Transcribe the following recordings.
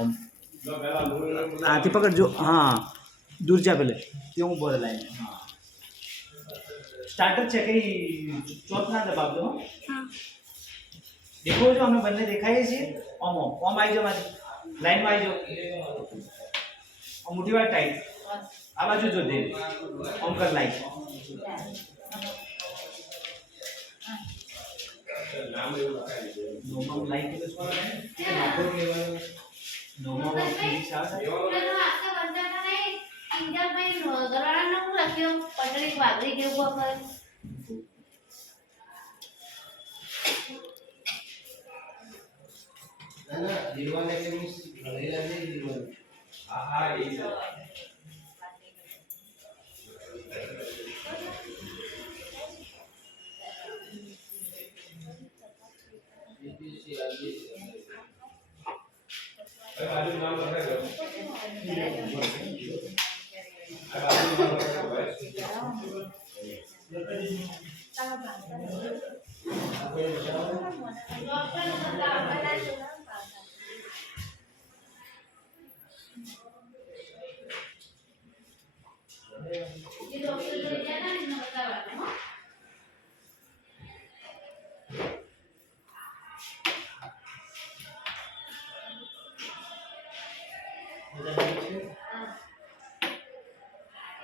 ઓમ હાથી પકડજો હા દૂર જા પેલે ત્યાં ઊભો રહે લાઈન હા સ્ટાર્ટર છે કઈ ચોથ ના દબાવજો હા દેખો જો અમે બંને દેખાઈએ છીએ ઓમ ઓમ ઓમ આવી જાઓ મારી લાઈનમાં આવી જાઓ ઓમ મોટી વાર ટાઈટ આ બાજુ જો દે ઓમ કર લાઈન નામ એવું લખાઈ દીધું નોમમ લાઈન કે શું આવે નાખો કેવાય નોમમ ફિઝિક્સ આવે એનો આખા બંધાતા નહીં ઇન્ડિયન ભાઈ ગરાણા નું લખ્યો પટરી વાદળી કેવું અખર ના દીવાને કે મિસ ભરેલા નહીં દીવાને હા એ બાજુ નામ લખાઈ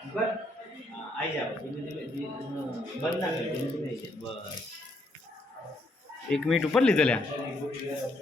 બસ આવી જાવ ધીમે ધીમે બંધ ના કરી ધીમે ધીમે બસ 1 મિનિટ ઉપર લીધો લ્યા